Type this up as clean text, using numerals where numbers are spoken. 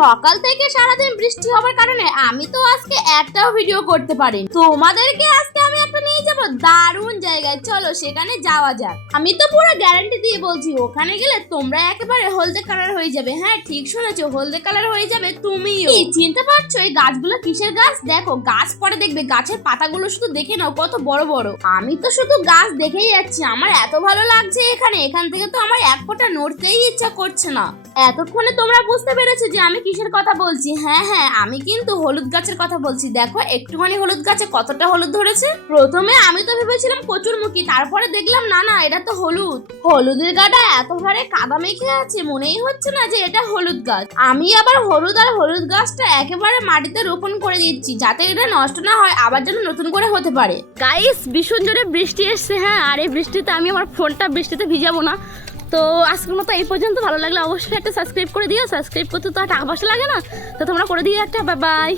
সকাল থেকে সারাদিন বৃষ্টি হবার কারণে আমি তো আজকে একটাও ভিডিও করতে পারিনি। তোমাদেরকে আজকে আমি একটা নিয়ে যাব দারুণ জায়গায়, চলো সেখানে যাওয়া যাক। আমি তো পুরো গ্যারান্টি দিয়ে বলছি, ওখানে গেলে তোমরা একেবারে হলদে কালার হয়ে যাবে। হ্যাঁ ঠিক শুনেছো, হলদে কালার হয়ে যাবে তুমিও। চিনতে পারছো এই গাছগুলো কিসের গাছ? দেখো গাছ পরে দেখবে, গাছের পাতাগুলো শুধু দেখে নাও কত বড় বড়। আমি তো শুধু গাছ দেখেই যাচ্ছি, আমার এত ভালো লাগছে এখান থেকে তো আমার এক ফোঁটা নড়তেই ইচ্ছা করছে না। এতক্ষণে তোমরা বুঝতে পেরেছো যে আমি কিসের কথা বলছি। হ্যাঁ আমি কিন্তু হলুদ গাছের কথা বলছি। দেখো একটুখানি হলুদ গাছে কতটা হলুদ ধরেছে। প্রথমে আমি তো ভেবেছিলাম কচুরমুখী, তারপরে দেখলাম না এটা তো হলুদ। হলুদের গাটা এত ভারে কাদা মেখে আছে, মনেই হচ্ছে না যে এটা হলুদ গাছ। আমি আবার হলুদ গাছটা একেবারে মাটিতে রোপণ করে দিচ্ছি, যাতে এটা নষ্ট না হয়, আবার যেন নতুন করে হতে পারে। গাইস ভীষণ জোরে বৃষ্টি এসছে। হ্যাঁ আর এই বৃষ্টিতে আমি আমার ফোনটা বৃষ্টিতে ভিজাবো না। তো আজকের মতো এই পর্যন্ত। ভালো লাগলে অবশ্যই একটা সাবস্ক্রাইব করে দিও। সাবস্ক্রাইব করতে তো টাকা পয়সা লাগে না, তো তোমরা করে দিও একটা। Bye bye.